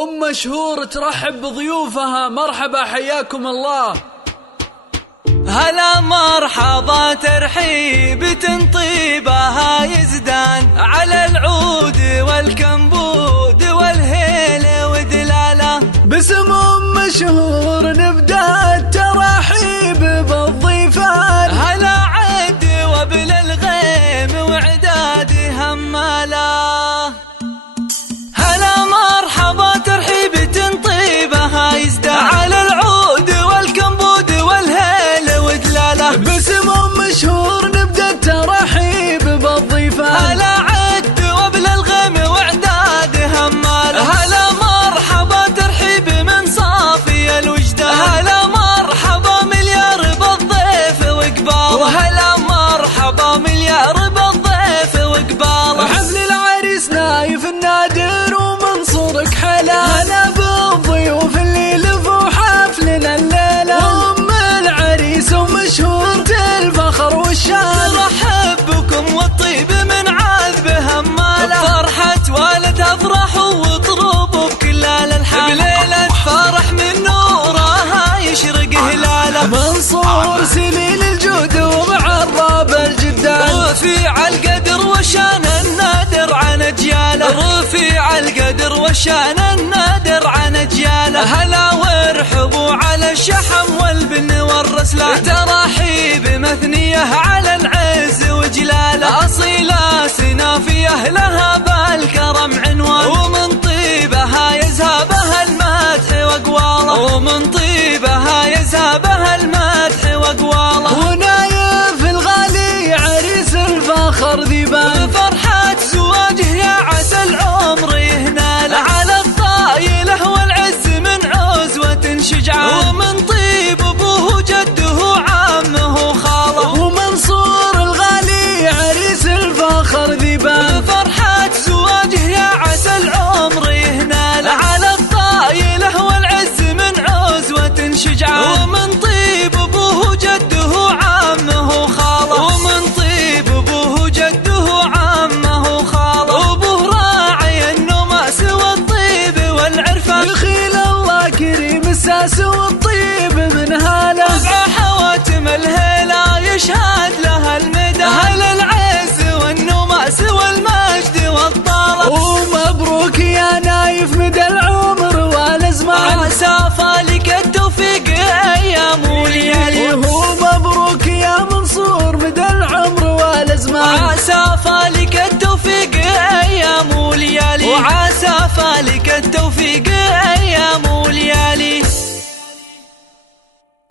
مشهور ترحب بضيوفها. مرحبا حياكم الله. هلا مرحبا ترحيب تنطيبها يزدان على العود والكمبود والهيل ودلاله. باسم مشهور نبدأ الترحيب بالضيفان. هلا عد وبل الغيم وعداد هماله. هلا مرحبا ترحيب تنطيبها يزدان على العود والكمبود والهيل ودلاله. باسم مشهور نبدأ الترحيب بالضيفان. هلا عد وبل الغيم وعداد هماله. هلا مرحبا ترحيب من صافي الوجدان. هلا مرحبا مليار بالضيف وقباله. وهلا مرحبا مليار بالضيف وقباله. حفل العريس نايف النادر ومنصورك حلا. هلا بالضيوف اللي لفوا حفلنا الليلة. العريس ومشهور الفخر والشان. نرحب بكم والطيب من عذب هماله. بفرحة والد افرحوا وطربوا بكل الالحان. بليلة فرح من نورها يشرق هلاله. منصور سليل الجود ومعرب الجدان. رفيع القدر وشان النادر عن اجياله. رفيع القدر وشان النادر عن اجياله. هلا وارحبوا على الشحم والبن والرسلان. تراحيب مثنيه على العز وجلاله. اصيله سنافيه لها بالكرم عنوان. ومن طيبها يذهبها المدح واقواله. ومن طيبها يذهبها المدح واقواله. ونايف الغالي عريس الفخر ذيبان. بفرحة زواجه يا عسى العمر يهناله. على الطايله والعز من عزوة شجعان. ومن طيب ابوه جده عمه خاله. ومنصور الغالي عريس الفخر ذيبان. بفرحة زواجه يا عسى العمر يهناله. على الطايله والعز من عزوة شجعان. ومن طيب ابوه جده عمه خاله. ومن طيب ابوه جده عمه خاله. ابوه راعي النماس والطيب والعرفان. يخيل الله كريم الساس والطيب من هاله. سبع حواتم الهيلة يشهد لها المدى. هل العز والنماس والمجد والطالة. ومبروك يا نايف مدى العمر والازمان. عسى فالك التوفيق ايام وليالي. ومبروك يا منصور مدى العمر والازمان. عسى فالك التوفيق ايام وليالي. وعسى فالك التوفيق